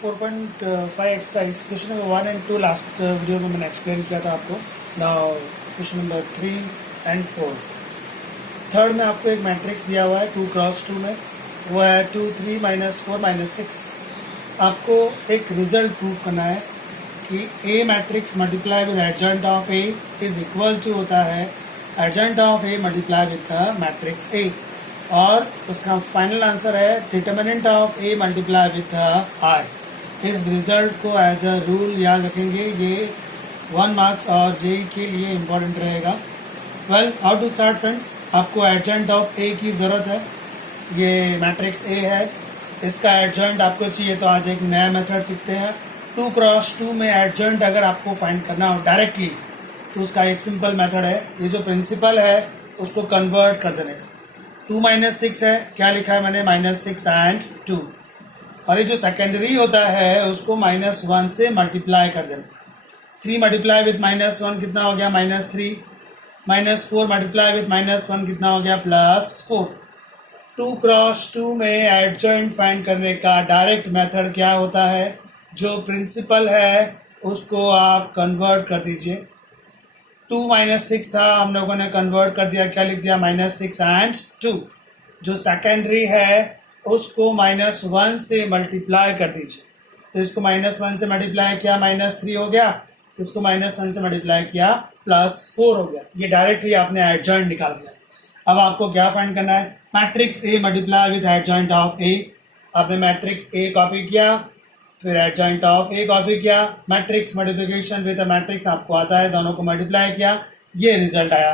4.5 exercise question number 1 और 2 last video में मैंने एक्सप्लेन किया था आपको। नाउ क्वेश्चन नंबर 3 और 4। थर्ड में आपको एक मैट्रिक्स दिया हुआ है 2x2 में, वो है 2 3 -4 -6। आपको एक रिजल्ट प्रूव करना है कि a matrix multiply with adjoint of A is equal to होता है adjoint of a multiply with matrix a, और उसका फाइनल आंसर है determinant of a multiply with I. इस रिजल्ट को एज अ रूल याद रखेंगे, ये 1 मार्क्स और जेई के लिए इम्पोर्टेंट रहेगा। Well, how to start friends, आपको एडजॉइंट ऑफ ए की ज़रूरत है। ये मैट्रिक्स ए है, इसका एडजॉइंट आपको चाहिए तो आज एक नया मेथड सीखते हैं। 2x2 में एडजॉइंट अगर आपको फाइंड करना हो डायरेक्टली तो उसका एक सिंपल मेथड है, ये जो प्रिंसिपल है उसको कन्वर्ट कर देने का। 2 - 6 है, क्या लिखा है मैंने, -6 and 2, और ये जो सेकेंडरी होता है उसको -1 से मल्टीप्लाई कर देना। 3 मल्टीप्लाई विथ -1 कितना हो गया, -3। -4 मल्टीप्लाई विथ -1 कितना हो गया, +4। 2x2 में एडजॉइंट फाइंड करने का डायरेक्ट मेथड क्या होता है, जो प्रिंसिपल है उसको आप कन्वर्ट कर दीजिए। 2 - 6 था, हम लोगों ने कन्वर्ट कर दिया, क्या लिख दिया, -6 and 2। जो सेकेंडरी है उसको -1 से मल्टीप्लाई कर दीजिए। तो इसको -1 से मल्टीप्लाई किया, -3 हो गया, इसको -1 से मल्टीप्लाई किया, +4 हो गया। ये डायरेक्टली आपने एडजॉइंट निकाल दिया। अब आपको क्या फाइंड करना है, matrix A multiply with adjoint of a. आपने मैट्रिक्स ए कॉपी किया, फिर एडजॉइंट ऑफ ए कॉपी किया, मैट्रिक्स मल्टीप्लिकेशन विद मैट्रिक्स आपको आता है, दोनों को मल्टीप्लाई किया, ये रिजल्ट आया।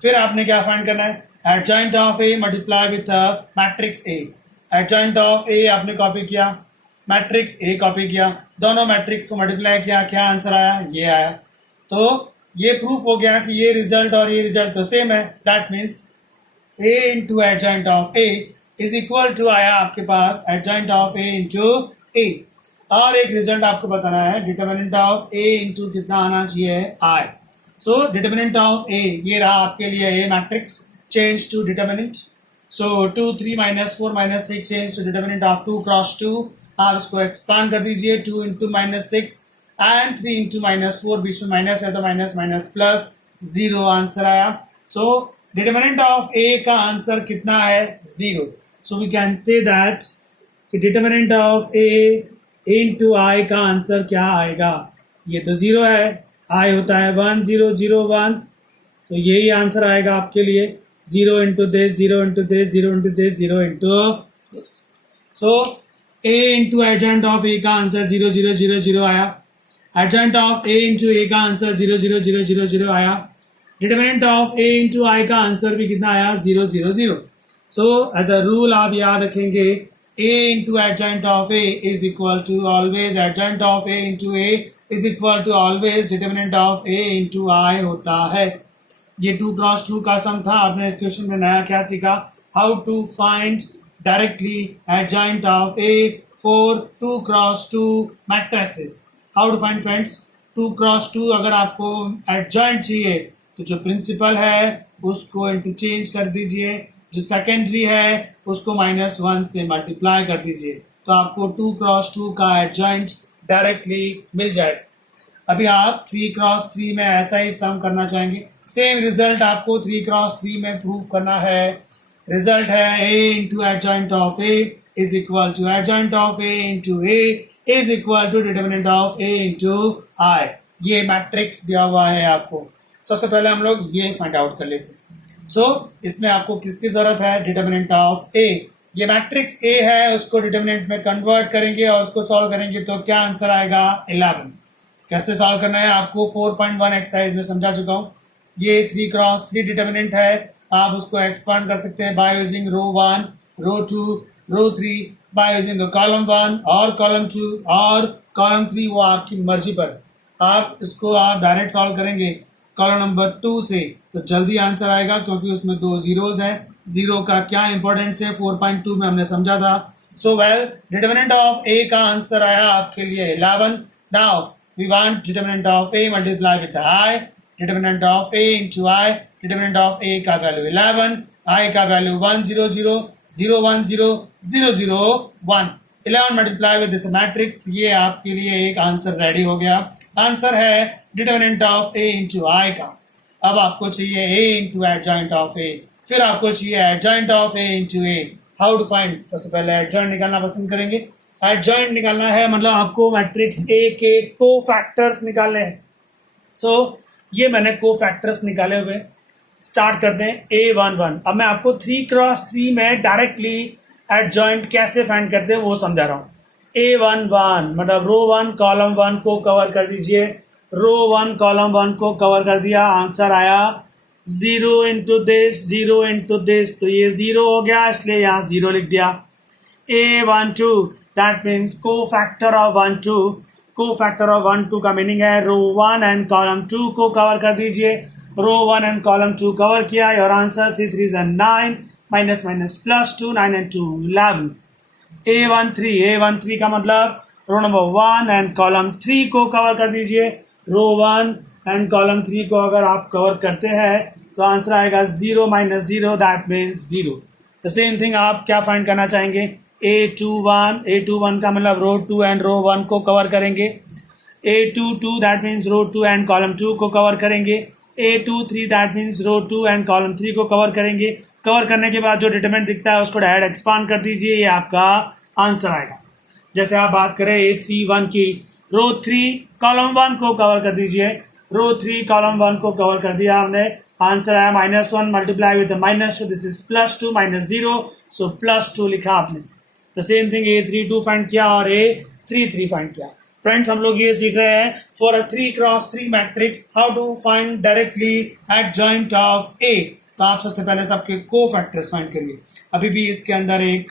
फिर आपने क्या फाइंड करना है, adjoint of a multiply with matrix a. Adjoint of a आपने कॉपी किया, मैट्रिक्स ए कॉपी किया, दोनों मैट्रिक्स को मल्टीप्लाई किया, क्या आंसर आया, ये आया। तो ये प्रूफ हो गया कि ये रिजल्ट और ये रिजल्ट तो सेम है। That means A into adjoint of A is equal to आया आपके पास adjoint of A into A. और एक रिजल्ट आपको बताना है, डिटर्मिनेंट ऑफ ए इंटू कितना आना चाहिए, आई। सो डिटर्मिनेंट ऑफ ए, ये रहा आपके लिए a matrix, change to determinant. So 2 3 -4 -6 change to determinant of 2x2। आप इसको एक्सपांड कर दीजिए, 2 इंटू -6 एंड 3 इंटू -4, बीच में माइनस है तो माइनस माइनस प्लस 0 आंसर आया। सो डिटर्मिनेंट ऑफ ए का आंसर कितना है, 0। So we can say that कि determinant of A into I का आंसर क्या आएगा, ये तो 0 है, आई होता है 1 0 0 1, तो यही आंसर आएगा आपके लिए। 0 into this, 0 into this, 0 into this, 0 into this. So a into adjoint of ए का आंसर 0 0 0 0 आया। Adjoint of A into a का आंसर 0 0 0 0 0 आया। Determinant of A into I का आंसर भी कितना आया, 0 0 0। सो एज अ रूल आप याद रखेंगे, a into adjoint of a is equal to always adjoint of a into a is equal to always determinant of a into I होता है। ये 2x2 का सम था। आपने इस क्वेश्चन में नया क्या सीखा, how to find directly adjoint of a for 2x2 matrices. How to find friends, 2x2 अगर आपको एडजॉइंट चाहिए तो जो प्रिंसिपल है उसको इंटरचेंज कर दीजिए, जो सेकेंडरी है उसको -1 से मल्टीप्लाई कर दीजिए, तो आपको 2x2 का एडजॉइंट डायरेक्टली मिल जाएगा। अभी आप 3x3 में ऐसा ही सम करना चाहेंगे, सेम रिजल्ट आपको 3x3 में प्रूव करना है। रिजल्ट है a into adjoint of a is equal to adjoint of a into a is equal to determinant of a into I. ये मैट्रिक्स दिया हुआ है आपको। सबसे पहले हम लोग ये फाइंड आउट कर लेते हैं। सो इसमें आपको किसकी जरूरत है, डिटर्मिनेंट ऑफ ए। ये मैट्रिक्स ए है, उसको डिटर्मिनेंट में कन्वर्ट करेंगे और उसको सॉल्व करेंगे, तो क्या आंसर आएगा, 11। कैसे सॉल्व करना है आपको 4.1 एक्सरसाइज में समझा चुका हूँ। ये 3x3 डिटर्मिनेंट है, आप उसको एक्सपांड कर सकते हैं by using row 1 row 2 row 3, by using column 1 और कॉलम 2 और कॉलम 3, वो आपकी मर्जी पर। आप इसको आप डायरेक्ट सॉल्व करेंगे कॉलम नंबर 2 से तो जल्दी आंसर आएगा, क्योंकि उसमें 2 जीरोज हैं। 0 का क्या इंपॉर्टेंस है, 4.2 में हमने समझा था। सो वेल, डिटर्मिनेंट ऑफ ए का आंसर आया आपके लिए 11। Now we want determinant of a multiply with I. Determinant of A into I, determinant of ए का वैल्यू 11, आई का value 1 0 0 0 1 0 0 0 1। 11 multiply with this matrix, ये आपके लिए एक आंसर रेडी हो गया। आंसर है determinant of A into I का। अब आपको चाहिए A into adjoint of A, फिर आपको चाहिए adjoint of A into A. How to find? सबसे पहले एडजॉइंट निकालना पसंद करेंगे। एडजॉइंट निकालना है मतलब आपको मैट्रिक्स ए के को फैक्टर्स निकालने हैं। सो ये मैंने को फैक्टर्स निकाले हुए। स्टार्ट करते हैं A11। अब मैं आपको 3x3 में डायरेक्टली एडजॉइंट कैसे फाइंड करते हैं वो समझा रहा हूँ। A11 मतलब रो 1 कॉलम 1 को कवर कर दीजिए। रो 1 कॉलम 1 को कवर कर दिया, आंसर आया 0 इंटू दिस 0 इंटू दिस, तो ये 0 हो गया, इसलिए यहाँ 0 लिख दिया। A12 दैट मीन्स को फैक्टर ऑफ 1 2, को फैक्टर ऑफ 1 2 का मीनिंग है रो 1 एंड कॉलम 2 को कवर कर दीजिए। रो 1 एंड कॉलम 2 कवर किया और answer 3 3 9 minus minus plus 2 9 and 2 11। A13 का मतलब रो नंबर 1 एंड कॉलम 3 को कवर कर दीजिए। रो 1 एंड कॉलम 3 को अगर आप कवर करते हैं तो आंसर आएगा 0 minus 0 that means 0। The same thing आप क्या फाइंड करना चाहेंगे? A21 का मतलब रो 2 एंड रो 1 को कवर करेंगे। A22 that means row 2 and column 2 को कवर करेंगे। A23 that means row 2 and column 3 को कवर करेंगे। कवर करने के बाद जो डिटरमिनेंट दिखता है उसको डायरेक्ट एक्सपांड कर दीजिए, ये आपका आंसर आएगा। जैसे आप बात करें A31 की, रो 3 कॉलम 1 को कवर कर दीजिए। रो 3 कॉलम 1 को कवर कर दिया हमने, आंसर आया -1 मल्टीप्लाई विद -2, दिस इज +2 -0, सो +2 लिखा आपने। The same thing A32 find किया और A33 फाइंड किया। फ्रेंड्स, हम लोग ये सीख रहे हैं for a 3x3 matrix how to find directly adjoint of a. तो आप सबसे पहले सबके को फैक्टर्स फाइंड करिए। अभी भी इसके अंदर एक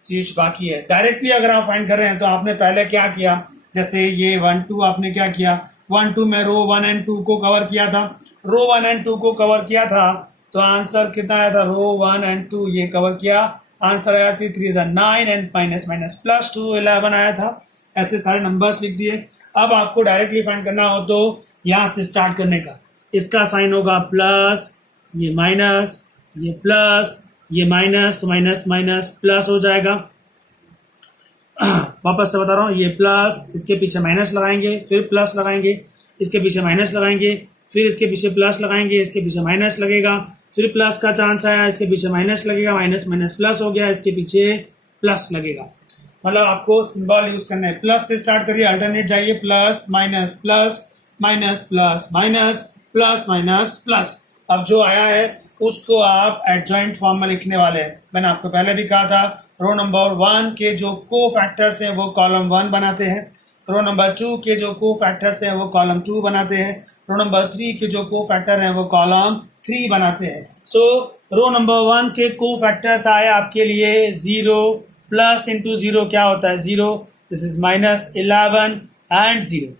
चीज बाकी है। डायरेक्टली अगर आप फाइंड कर रहे हैं तो आपने पहले क्या किया, जैसे ये 1 2 आपने क्या किया, 1 2 में रो 1 एंड 2 को कवर किया था। रो 1 एंड 2 को कवर किया था तो आंसर कितना आया था? रो 1 एंड 2 ये कवर किया, आंसर आया थी 3 9 एंड माइनस माइनस +2 11 आया था। ऐसे सारे नंबर्स लिख दिए। अब आपको डायरेक्टली फाइंड करना हो तो यहाँ से स्टार्ट करने का। इसका साइन होगा प्लस, ये माइनस, ये प्लस, ये माइनस, तो माइनस माइनस प्लस हो जाएगा। वापस से बता रहा हूँ, ये प्लस, इसके पीछे माइनस लगाएंगे, फिर प्लस लगाएंगे, इसके पीछे माइनस लगाएंगे, फिर इसके पीछे प्लस लगाएंगे, इसके पीछे माइनस लगेगा, फिर प्लस का चांस आया, इसके पीछे माइनस लगेगा, माइनस माइनस प्लस हो गया, इसके पीछे प्लस लगेगा। मतलब आपको सिंबल यूज करना है। प्लस से स्टार्ट करिए, अल्टरनेट जाइए, plus minus plus minus plus minus plus minus plus. अब जो आया है उसको आप एडजॉइंट फॉर्म में लिखने वाले हैं। मैंने आपको पहले भी कहा था रो नंबर 1 के जो को फैक्टर्स हैं वो कॉलम 1 बनाते हैं। रो नंबर 2 के जो को फैक्टर्स हैं वो कॉलम 2 बनाते हैं। रो नंबर 3 के जो को फैक्टर हैं वो कॉलम 3 बनाते हैं। सो रो नंबर 1 के को फैक्टर्स आए आपके लिए 0 प्लस इंटू 0 क्या होता है? 0, दिस इज -11 एंड 0।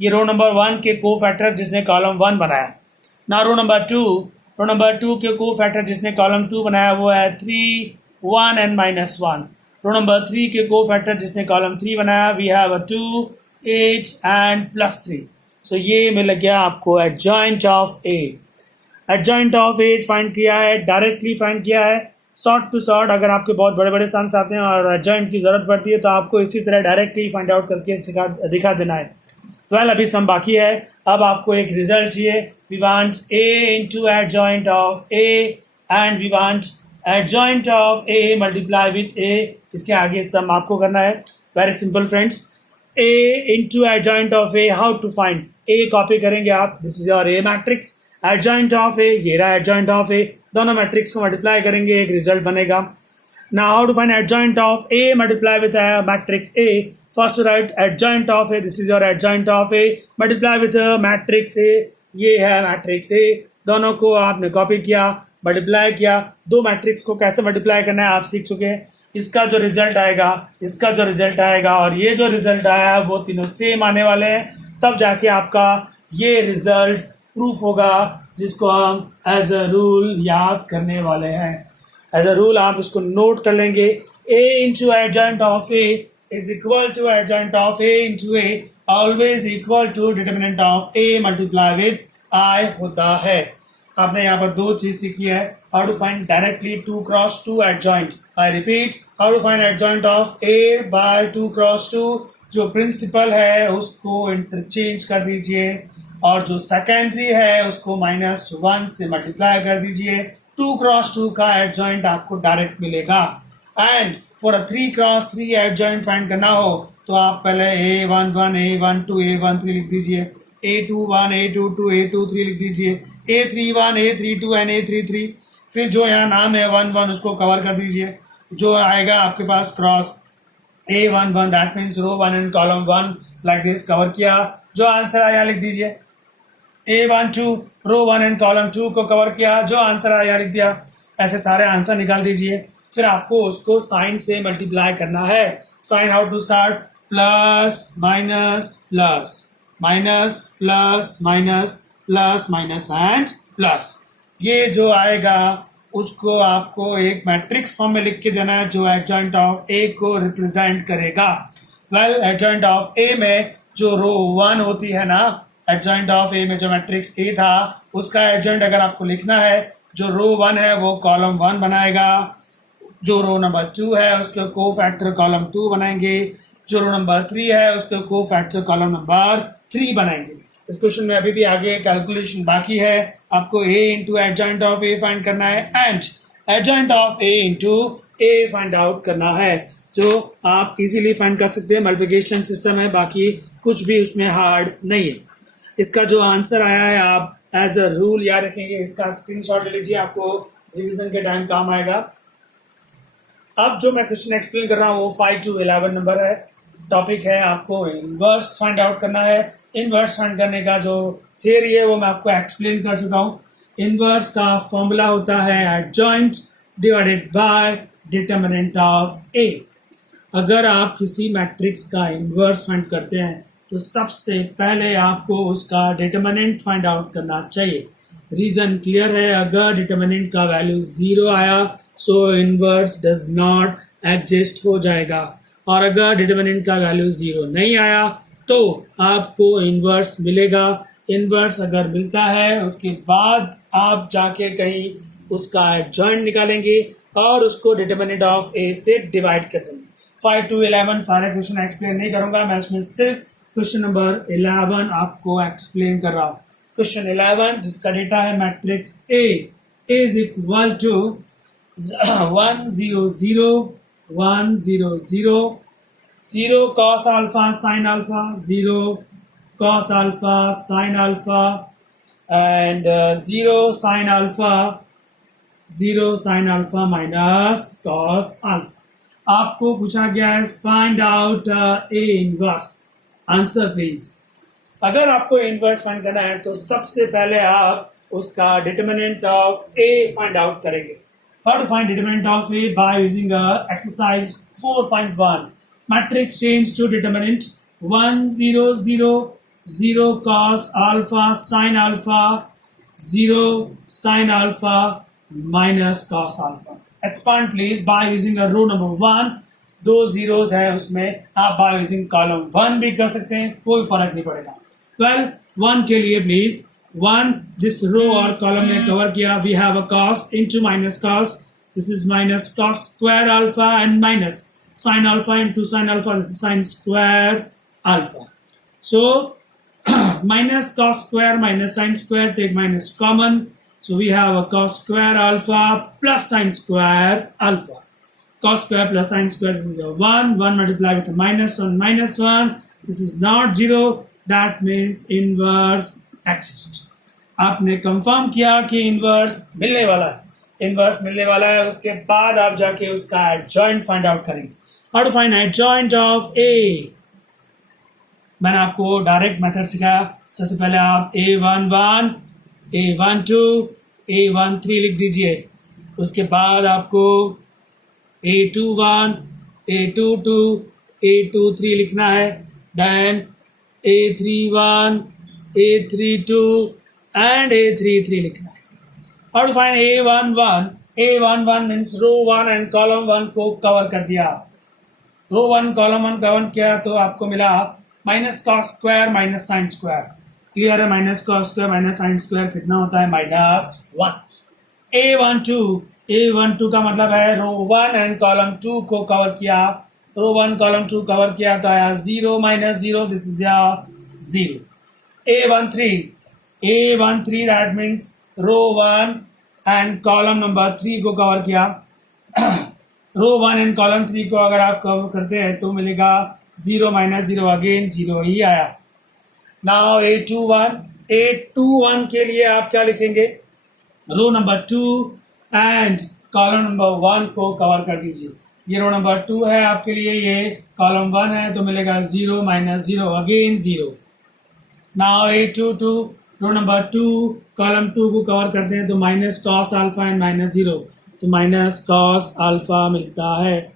ये रो नंबर 1 के को फैक्टर जिसने कॉलम 1 बनाया। ना रो नंबर 2 के को फैक्टर जिसने कॉलम 2 बनाया वो है 3 1 एंड -1। रो नंबर 3 के को फैक्टर जिसने कॉलम 3 बनाया वी हैव 2 8 एंड +3। सो ये मिल गया आपको adjoint of A. Adjoint of 8 find किया है, डायरेक्टली फाइंड किया है। शॉर्ट टू शॉर्ट अगर आपके बहुत बड़े बड़े सम्स आते हैं और एडजॉइंट की जरूरत पड़ती है तो आपको इसी तरह डायरेक्टली फाइंड आउट करके दिखा देना है। वेल, अभी सम बाकी है। अब आपको एक रिजल्ट चाहिए। We want a into adjoint of a and we want adjoint of a multiply with a। इसके आगे सम आपको करना है। Very simple friends, a into adjoint of a, how to find? a copy करेंगे आप, this is your a matrix. Adjoint of a, ये रहा एडजॉइंट ऑफ a, दोनों मैट्रिक्स को मल्टीप्लाई करेंगे, एक रिजल्ट बनेगा। Now how to find adjoint of a multiply with matrix a? First right adjoint of a, this is your adjoint of a multiply with matrix a, ये है matrix a। दोनों को आपने copy किया, multiply किया। दो matrix को कैसे मल्टीप्लाई करना है आप सीख चुके हैं। इसका जो रिजल्ट आएगा, इसका जो रिजल्ट आएगा और ये जो रिजल्ट आया है वो तीनों सेम आने वाले हैं, तब जाके आपका ये रिजल्ट प्रूफ होगा, जिसको हम एज अ रूल याद करने वाले हैं। एज अ रूल आप इसको नोट कर लेंगे। a into adjoint of a is equal to adjoint of a into a, always equal to determinant of a multiply with i होता है। आपने यहाँ पर दो चीज सीखी है how to find directly 2 cross 2 adjoint. I repeat, how to find adjoint of A by 2 cross 2. जो प्रिंसिपल है उसको इंटरचेंज कर दीजिए और जो सेकेंडरी है उसको -1 से मल्टीप्लाई कर दीजिए. 2 क्रॉस 2 का एडजॉइंट आपको डायरेक्ट मिलेगा. And for a 3 cross 3 adjoint find करना हो तो आप पहले A11 A12 A13 लिख दीजिए, A21 A22 A23 लिख दीजिए, A31 A32 एंड A33. फिर जो यहाँ नाम है 11 उसको कवर कर दीजिए. जो आएगा आपके पास cross A11 that means row 1 and column 1 like this cover किया. जो आंसर आया लिख दीजिए. A12 रो 1 एंड कॉलम 2 को कवर किया. जो आंसर आया लिख दिया. ऐसे सारे आंसर निकाल दीजिए. फिर आपको उसको साइन से मल्टीप्लाई करना है. Sign how to start? Plus minus plus minus plus minus plus minus and plus. ये जो आएगा उसको आपको एक मैट्रिक्स फॉर्म में लिख के देना है जो एडजॉइंट ऑफ ए को रिप्रेजेंट करेगा. वेल एडजॉइंट ऑफ ए में जो रो 1 होती है ना, एडजॉइंट ऑफ ए में जो मैट्रिक्स ए था उसका एडजॉइंट अगर आपको लिखना है, जो रो 1 है वो कॉलम 1 बनाएगा, जो रो नंबर 2 है उसके को फैक्टर कॉलम 2 बनाएंगे, जो रो नंबर 3 है उसके को फैक्टर कॉलम नंबर 3 बनाएंगे. इस क्वेश्चन में अभी भी आगे कैलकुलेशन बाकी है. आपको a into adjoint of A find करना है and adjoint of a into A find out करना है, जो आप इजीली फाइंड कर सकते हैं. मल्टीप्लिकेशन सिस्टम है, बाकी कुछ भी उसमें हार्ड नहीं है. इसका जो आंसर आया है आप एज अ रूल याद रखेंगे. इसका स्क्रीनशॉट ले लीजिए, आपको रिवीजन के टाइम काम आएगा. अब जो मैं क्वेश्चन एक्सप्लेन कर रहा हूँ वो 5 to 11 नंबर है. टॉपिक है आपको इनवर्स फाइंड आउट करना है. इनवर्स फाइंड करने का जो थियरी है वो मैं आपको एक्सप्लेन कर चुका हूँ. इनवर्स का फॉर्मूला होता है adjoint divided by determinant of A. अगर आप किसी मैट्रिक्स का इनवर्स फाइंड करते हैं तो सबसे पहले आपको उसका डिटरमिनेंट फाइंड आउट करना चाहिए. रीजन क्लियर है. अगर डिटरमिनेंट का वैल्यू 0 आया सो इनवर्स डज नॉट एग्जिस्ट हो जाएगा, और अगर डिटरमिनेंट का वैल्यू 0 नहीं आया तो आपको इनवर्स मिलेगा. इनवर्स अगर मिलता है उसके बाद आप जाके कहीं उसका एडजॉइंट निकालेंगे और उसको डिटरमिनेंट ऑफ ए से डिवाइड कर देंगे. 5 to 11 सारे क्वेश्चन एक्सप्लेन नहीं करूंगा मैं, इसमें सिर्फ क्वेश्चन नंबर 11 आपको एक्सप्लेन कर रहा हूँ. क्वेश्चन 11 जिसका डेटा है matrix A is equal to 1 0 0 1 0 0 0 cos alpha sin alpha 0 cos alpha sin alpha and 0 sin alpha minus cos alpha. आपको पूछा गया है find out A inverse. Answer please. अगर आपको इनवर्स फाइंड करना है तो सबसे पहले आप उसका determinant of A find out करेंगे. How to find determinant of A? By using exercise 4.1. matrix change to determinant 1 0 0 0 cos alpha sin alpha 0 sin alpha minus cos alpha. Expand please by using a row number 1. दो zeros है उसमें, आप by using column 1 भी कर सकते हैं, कोई फर्क नहीं पड़ेगा. Well 1 के लिए please 1 जिस रो और कॉलम ने कवर किया, we have a cos into minus cos. This is minus cos square alpha and minus sin alpha into sin alpha. This is sin square alpha. So minus cos square minus sin square, take minus common. So we have a cos square alpha plus sin square alpha. Cos square plus sin square, this is a 1. 1 multiplied with a minus 1 minus 1. This is not 0. That means inverse exists. आपने confirm किया कि inverse मिलने वाला है. Inverse मिलने वाला है, उसके बाद आप जाके उसका एडजॉइंट फाइंड आउट करेंगे. How to find adjoint of A? मैंने आपको डायरेक्ट मेथड सिखाया. सबसे पहले आप A11 A12 A13 लिख दीजिए. उसके बाद आपको A21 A22 A23 लिखना है. Then A31 A32 and A33 लिखना है. How to find A11? A11 means row 1 and column 1 को कवर कर दिया. रो 1 कॉलम 1 कवर किया तो आपको मिला minus cos square minus sine square. Clear है? Minus cos square minus sine square कितना होता है? -1. A12 का मतलब है रो 1 एंड कॉलम 2 को कवर किया, रो 1 कॉलम 2 कवर किया तो आया 0 माइनस 0, दिस इज या 0. A13 that means row 1 and column number 3 को कवर किया. रो 1 एंड कॉलम 3 को अगर आप कवर करते हैं तो मिलेगा 0 माइनस 0, अगेन 0 ही आया. नाउ A21 के लिए आप क्या लिखेंगे, row number 2 and column number 1 को कवर कर दीजिए. ये रो नंबर 2 है आपके लिए, ये कॉलम 1 है तो मिलेगा 0 minus 0, again 0. Now A22 row number 2 column 2 को कवर करते हैं तो minus cos alpha and minus 0, तो माइनस कॉस अल्फा मिलता है.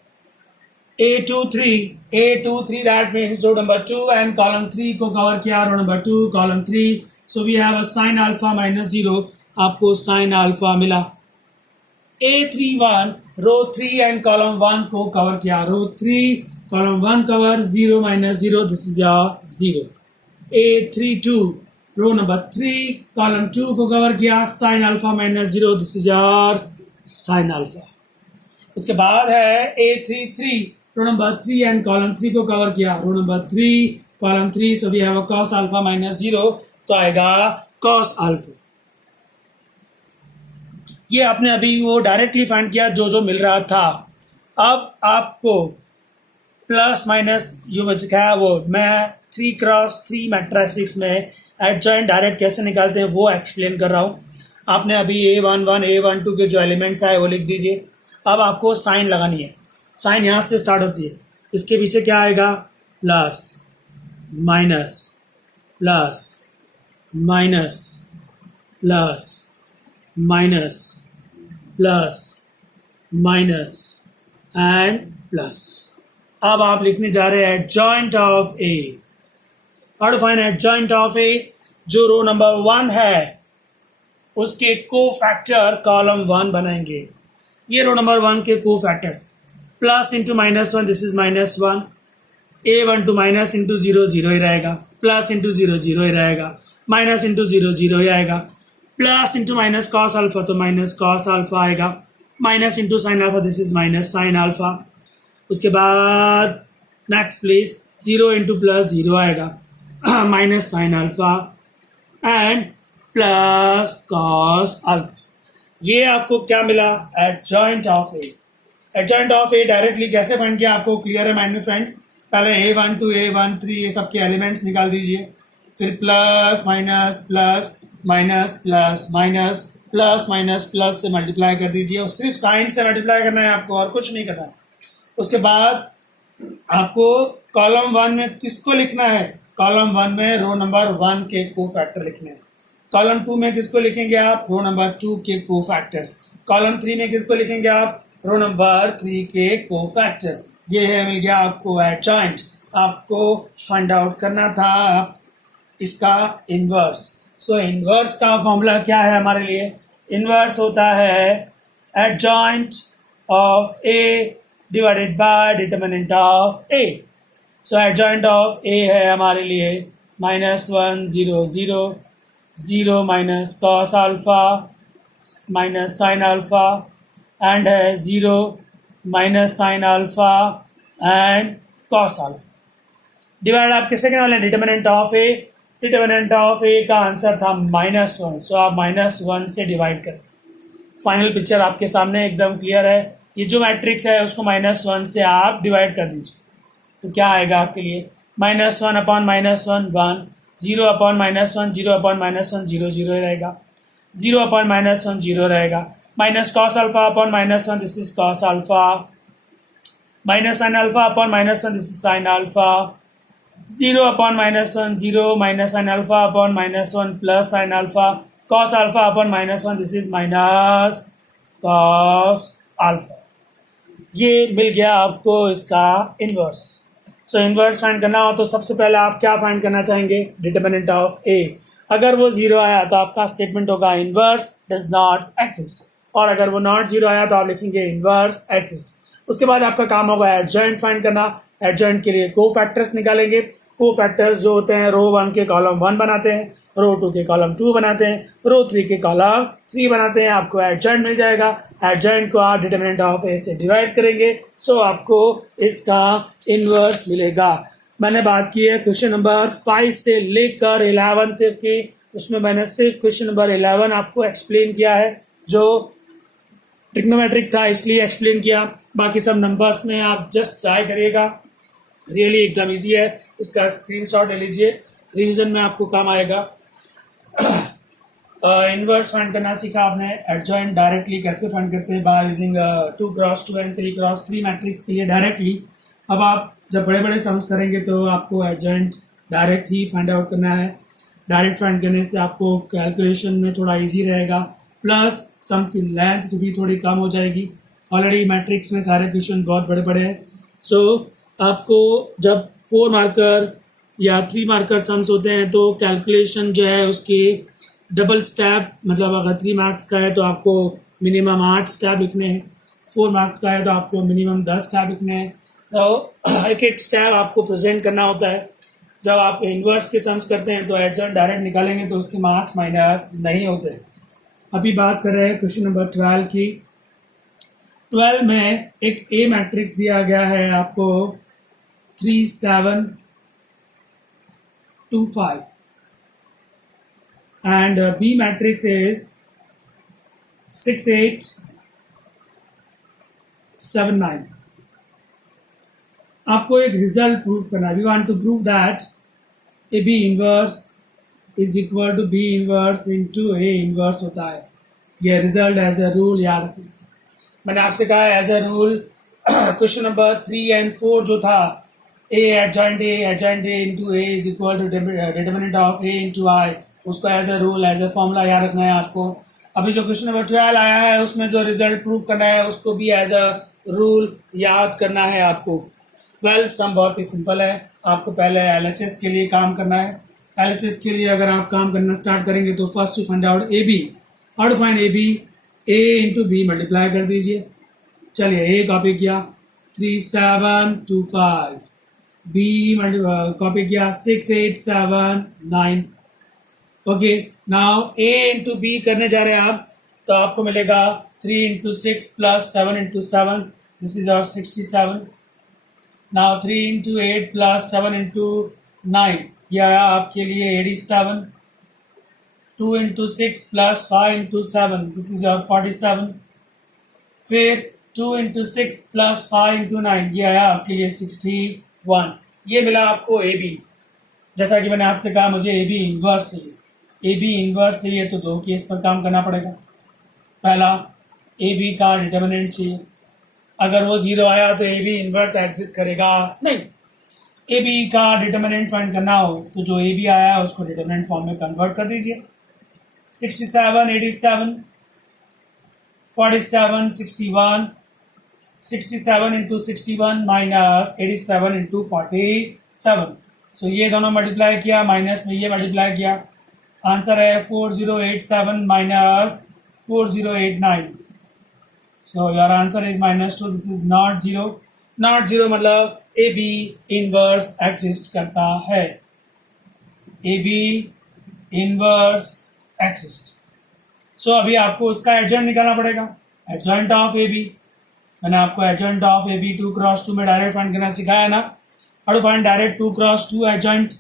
A23 that means row number 2 and column 3 को कवर किया, row number 2 column 3, so we have a sine alpha minus 0, आपको साइन अल्फा मिला. A31 रो 3 एंड कॉलम 1 को cover किया, row 3 column 1 cover 0 minus 0, this is your 0. A32 row number 3 column 2 को cover किया, sine alpha minus 0, this is your sine alpha. उसके बाद है A33 row number 3 and column 3 को cover किया, row number 3 column 3, so we have a cos alpha minus 0, तो आएगा cos alpha. ये आपने अभी वो डायरेक्टली फाइंड किया जो मिल रहा था. अब आपको प्लस माइनस जो सिखाया वो मैं 3x3 मैट्रिक्स में एडजॉइंट डायरेक्ट कैसे निकालते हैं वो एक्सप्लेन कर रहा हूँ. आपने अभी A11 A12 के जो एलिमेंट्स आए वो लिख दीजिए. अब आपको साइन लगानी है, साइन यहाँ से स्टार्ट होती है, इसके पीछे क्या आएगा, plus minus plus minus plus minus plus minus and plus. अब आप लिखने जा रहे हैं adjoint of A. How to find adjoint of A, जो रो नंबर 1 है उसके कोफैक्टर कॉलम 1 बनाएंगे. ये रो नंबर 1 के cofactors, plus into minus 1, this is minus 1. A12 minus into 0 0 ही रहेगा, प्लस इंटू 0 0 ही रहेगा, माइनस इंटू 0 0 ही आएगा, plus into minus cos alpha तो माइनस कॉस अल्फा आएगा, minus into sine alpha, this is minus sine alpha. उसके बाद next please 0 into plus 0 आएगा, minus sine alpha and plus cos alpha. ये आपको क्या मिला, adjoint of A. Adjoint of A directly कैसे फाइंड किया आपको क्लियर है माइंड में फ्रेंड्स. पहले A12 A13 ये सबके एलिमेंट्स निकाल दीजिए, फिर plus minus plus minus plus minus plus minus plus से मल्टीप्लाई कर दीजिए, और सिर्फ साइन से मल्टीप्लाई करना है आपको, और कुछ नहीं करना है. उसके बाद आपको कॉलम 1 में किसको लिखना है, कॉलम 1 में रो नंबर 1 के कोफैक्टर लिखने हैं. कॉलम 2 में किसको लिखेंगे आप, रो नंबर 2 के कोफैक्टर्स. कॉलम 3 में किसको लिखेंगे आप, रो नंबर 3 के कोफैक्टर. ये है मिल गया आपको एडजॉइंट. आपको फाइंड आउट करना था इसका इनवर्स. सो इनवर्स का फॉर्मूला क्या है हमारे लिए, इनवर्स होता है adjoint of A divided by determinant of A. So adjoint of A है हमारे लिए -1 0 0 0 minus cos alpha minus sine alpha and है 0 minus sine alpha and cos alpha. Divide आप किससे करने वाले, determinant of A. Determinant of ए का answer था -1, सो आप -1 से डिवाइड करें. फाइनल पिक्चर आपके सामने एकदम क्लियर है. ये जो मैट्रिक्स है उसको -1 से आप डिवाइड कर दीजिए, तो क्या आएगा आपके लिए, -1 अपॉन -1 1, 0 अपॉन -1 0 अपॉन -1 0 0 रहेगा, 0 अपॉन -1 0 रहेगा, minus cos alpha upon -1 this is cos alpha, minus sine alpha upon -1 this is sine alpha, 0 upon -1 0 minus sin alpha upon -1 plus sin alpha, cos alpha upon -1 this is minus cos alpha. ये मिल गया आपको इसका inverse. So inverse find करना हो तो सबसे पहले आप क्या फाइंड करना चाहेंगे, डिटर्मिनेंट ऑफ ए. अगर वो 0 आया तो आपका स्टेटमेंट होगा इनवर्स डज नॉट एक्सिस्ट, और अगर वो नॉट 0 आया तो आप लिखेंगे इनवर्स एक्सिस्ट. उसके बाद आपका काम होगा एडजॉइंट फाइंड करना. एडजॉइंट के लिए को फैक्टर्स निकालेंगे। को फैक्टर्स जो होते हैं रो 1 के कॉलम 1 बनाते हैं, रो 2 के कॉलम 2 बनाते हैं, रो 3 के कॉलम 3 बनाते हैं। आपको एडजॉइंट मिल जाएगा। एडजॉइंट को आप डिटरमिनेंट ऑफ ए से डिवाइड करेंगे, सो आपको इसका इनवर्स मिलेगा। मैंने बात की है क्वेश्चन नंबर 5 से लेकर 11 तक की, उसमें मैंने सिर्फ क्वेश्चन नंबर 11 आपको एक्सप्लेन किया है, जो ट्रिग्नोमेट्रिक था इसलिए एक्सप्लेन किया। बाकी सब नंबर्स में आप जस्ट ट्राई करिएगा, रियली एकदम इजी है। इसका स्क्रीनशॉट ले लीजिए, रिवीजन में आपको काम आएगा। इनवर्स फाइंड करना सीखा आपने। एडजॉइंट डायरेक्टली कैसे फाइंड करते हैं, by using 2x2 and 3x3 matrix के लिए डायरेक्टली। अब आप जब बड़े बड़े सम्स करेंगे तो आपको एडजॉइंट डायरेक्ट ही फाइंड आउट करना है। डायरेक्ट फाइंड करने से आपको कैलकुलेशन में थोड़ा इजी रहेगा, प्लस सम की लेंथ भी थोड़ी कम हो जाएगी। ऑलरेडी मैट्रिक्स में सारे क्वेश्चन बहुत बड़े बड़े हैं, सो आपको जब 4 मार्कर या 3 मार्कर सम्स होते हैं तो कैलकुलेशन जो है उसके डबल स्टेप, मतलब अगर 3 मार्क्स का है तो आपको मिनिमम 8 स्टेप लिखने हैं, 4 मार्क्स का है तो आपको मिनिमम 10 स्टेप लिखने हैं। तो एक एक स्टेप आपको प्रेजेंट करना होता है। जब आप इन्वर्स के सम्स करते हैं तो एडजॉइंट डायरेक्ट निकालेंगे तो उसके मार्क्स माइनस नहीं होते। अभी बात कर रहे हैं क्वेश्चन नंबर 12 की। 12 में एक ए मैट्रिक्स दिया गया है आपको 3 7 2 5 and B matrix is 6 8 7 9। आपको एक रिजल्ट प्रूव करना है। We want to prove that A B inverse is equal to B inverse into A inverse होता है। यह रिजल्ट एज अ रूल याद रखिए। मैंने आपसे कहा as a rule question number 3 and 4 जो था, A adjoint A into A is equal to determinant of A into I, उसको as a rule as a formula याद रखना है आपको। अभी जो क्वेश्चन नंबर 12 आया है उसमें जो रिजल्ट प्रूव करना है उसको भी एज अ रूल याद करना है आपको। वेल सम बहुत ही सिंपल है। आपको पहले एलएचएस के लिए काम करना है। एलएचएस के लिए अगर आप काम करना स्टार्ट करेंगे तो first to find out A B. How to find A B, A into B multiply कर दीजिए। चलिए ए कॉपी किया 3 7 2 5, बी कॉपी किया 6 8 7 9। Okay, now A into B करने जा रहे हैं आप, तो आपको मिलेगा 3 into 6 plus 7 into 7, this is our 67। Now 3 into 8 plus 7 into 9, यह आया आपके लिए 87। 2 into 6 plus 5 into 7, this is our 47। फिर 2 इंटू 6 प्लस 5 इंटू 9, यह आया आपके लिए 61। ये मिला आपको ए बी। जैसा कि मैंने आपसे कहा मुझे ए बी इन्वर्स चाहिए। ए बी इन्वर्स चाहिए तो 2 केस पर काम करना पड़ेगा। पहला, ए बी का डिटर्मिनेंट चाहिए। अगर वो 0 आया तो ए बी इन्वर्स एग्जिस्ट करेगा नहीं। ए बी का डिटर्मिनेंट फाइंड करना हो तो जो ए बी आया है उसको डिटर्मिनेंट फॉर्म में कन्वर्ट कर दीजिए। 67 87 47 61, 67 इंटू 61 माइनस 87 इंटू 47। सो ये दोनों मल्टीप्लाई किया, माइनस में ये मल्टीप्लाई किया, आंसर है 4087 minus 4089। So your answer is -2। This is not zero. Not zero मतलब ए बी इनवर्स एग्जिस्ट करता है। A B inverse exist. So अभी आपको उसका एडजॉइंट निकालना पड़ेगा, एडजॉइंट ऑफ ए बी। मैंने आपको adjoint of A B 2x2 में डायरेक्ट फाइंड करना सिखाया ना। How to find direct 2x2 adjoint.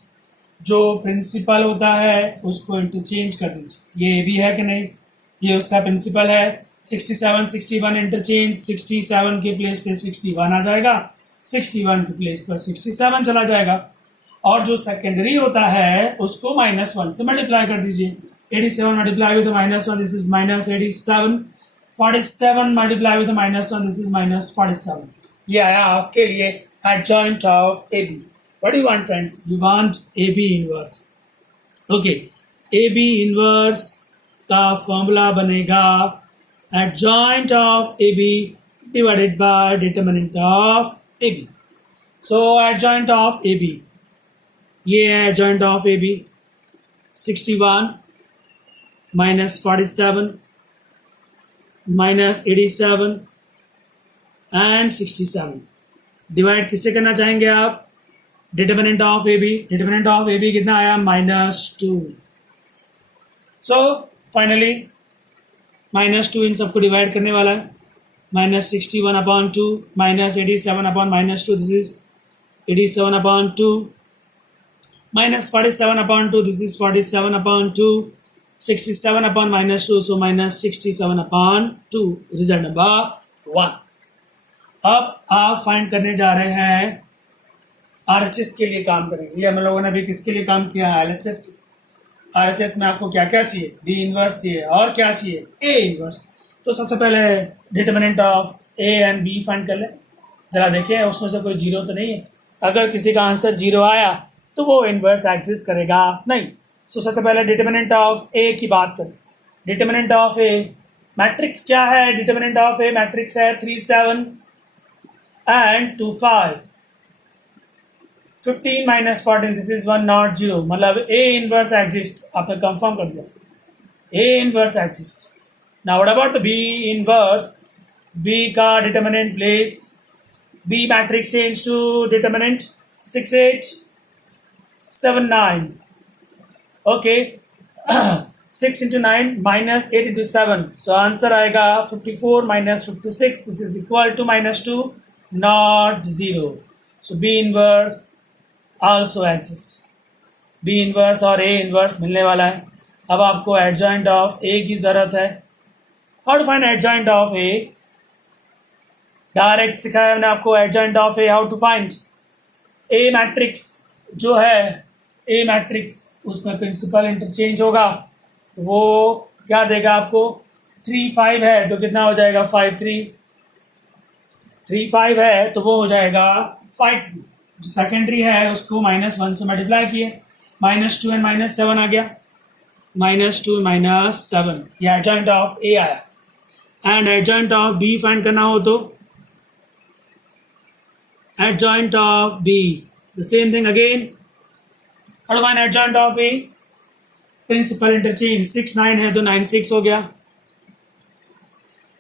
जो प्रिंसिपल होता है उसको इंटरचेंज कर दीजिए। ये ए बी है कि नहीं, ये उसका प्रिंसिपल है। 67 61 इंटरचेंज, 67 के प्लेस पे 61 आ जाएगा, 61 के प्लेस पर 67 चला जाएगा। और जो सेकेंडरी होता है उसको -1 से मल्टीप्लाई कर दीजिए। 87 multiply with -1, this is -87। 47 multiply with -1, this is -47। ये आया आपके लिए adjoint of A B. What you want friends, you want A B inverse. Okay, A B inverse का फॉर्मूला बनेगा adjoint of AB divided by determinant of AB. So adjoint of AB, ये है adjoint of AB 61 minus 47 minus 87 and 67। Divide किससे करना चाहेंगे आप? Determinant of A B. Determinant of A B कितना आया? -2। सो फाइनली -2 इन सबको डिवाइड करने वाला है। -61/2 -87/-2, this is 87/2, -47/2, this is 47/2, 67/-2, so -67/2, result number 1। अब आप फाइंड करने जा रहे हैं RHS के लिए काम करेंगे। ये हम लोगों ने भी किसके लिए काम किया? LHS के। RHS में आपको क्या क्या चाहिए? B इनवर्स चाहिए और क्या चाहिए? A inverse. तो सबसे पहले determinant of A and B find कर लें। जरा देखिए उसमें से कोई जीरो तो नहीं है। अगर किसी का आंसर जीरो आया तो वो इनवर्स एग्जिस्ट करेगा नहीं। सो सबसे पहले डिटर्मिनेंट ऑफ ए की बात करें। डिटर्मिनेंट ऑफ ए मैट्रिक्स क्या है? डिटर्मिनेंट ऑफ ए मैट्रिक्स है 3 7 एंड 2 5। 15 - 14, दिस इज 1 not 0, मतलब ए इनवर्स एग्जिस्ट। आपने कंफर्म कर दिया A inverse exist. Now what about the B inverse? B का determinant place B matrix change to determinant 6 8 7 9। Okay 6 into 9 minus 8 into 7, so answer आएगा 54 minus 56, this is equal to -2 not 0, so B inverse also exists। B inverse और A inverse मिलने वाला है। अब आपको adjoint of A की जरूरत है। how to find adjoint of A? Direct सिखाया मैंने आपको adjoint of A how to find। A matrix जो है ए मैट्रिक्स उसमें प्रिंसिपल इंटरचेंज होगा तो वो क्या देगा आपको? 3 5 है तो कितना हो जाएगा? 5 3। 3 5 है तो वो हो जाएगा 5 3। जो सेकेंडरी है उसको -1 से मल्टीप्लाई किए, -2 एंड -7 आ गया, -2 -7, ये एडजॉइंट ऑफ ए आया। And adjoint of B find करना हो तो adjoint of B the same thing again. how to find adjoint of A? Principal interchange 6 9 है तो 9 6 हो गया,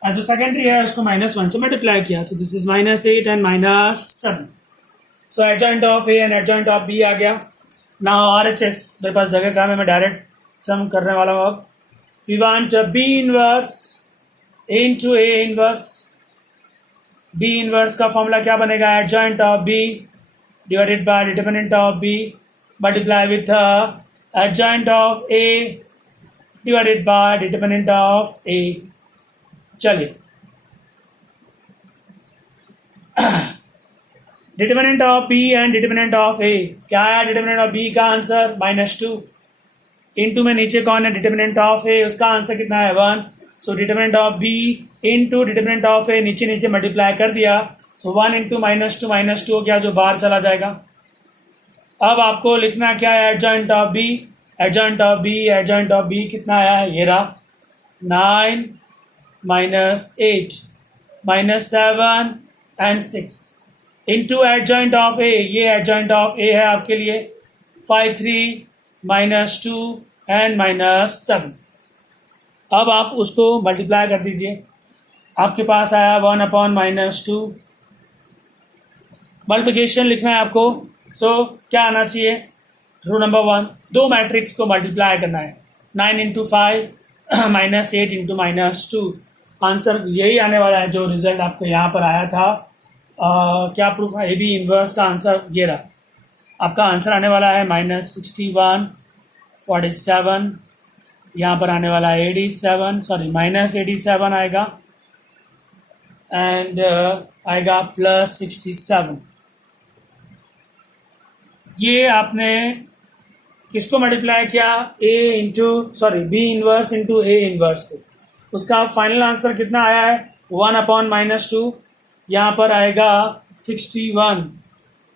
और जो सेकेंडरी है उसको -1 से मल्टीप्लाई किया तो this is -8 and -7। So adjoint of A and adjoint of B आ गया। नाउ RHS मेरे पास जगह कम है, मैं डायरेक्ट सम करने वाला हूँ। अब we want B inverse into A inverse. B inverse का फॉर्मूला क्या बनेगा? Adjoint of B divided by determinant of B multiply with adjoint of A divided by determinant of A। चलिए determinant of B and determinant of A क्या है? Determinant of B का answer -2 into में नीचे कौन है? डिटर्मिनेंट ऑफ A, उसका answer कितना है? 1। So determinant of B into determinant of A नीचे नीचे मल्टीप्लाई कर दिया, सो 1 इंटू -2 हो गया जो बाहर चला जाएगा। अब आपको लिखना क्या है? Adjoint of B. Adjoint of B, adjoint of B कितना आया? ये रहा 9 -8 -7 and 6 into adjoint of A. ये एडजॉइंट ऑफ ए है आपके लिए 5 3 -2 एंड -7। अब आप उसको मल्टीप्लाई कर दीजिए, आपके पास आया 1/-2। मल्टीप्लिकेशन लिखना है आपको। सो क्या आना चाहिए? रूल नंबर 1, दो मैट्रिक्स को मल्टीप्लाई करना है। 9 into 5 -8 into -2। आंसर यही आने वाला है जो रिजल्ट आपको यहाँ पर आया था। क्या प्रूफ है? ए बी इनवर्स का आंसर ये रहा। आपका आंसर आने वाला है -61 47, यहाँ पर आने वाला है 87, सॉरी -87 आएगा एंड आएगा +67। ये आपने किसको मल्टीप्लाई किया? B inverse into A inverse को। उसका फाइनल आंसर कितना आया है? 1/-2। यहाँ पर आएगा 61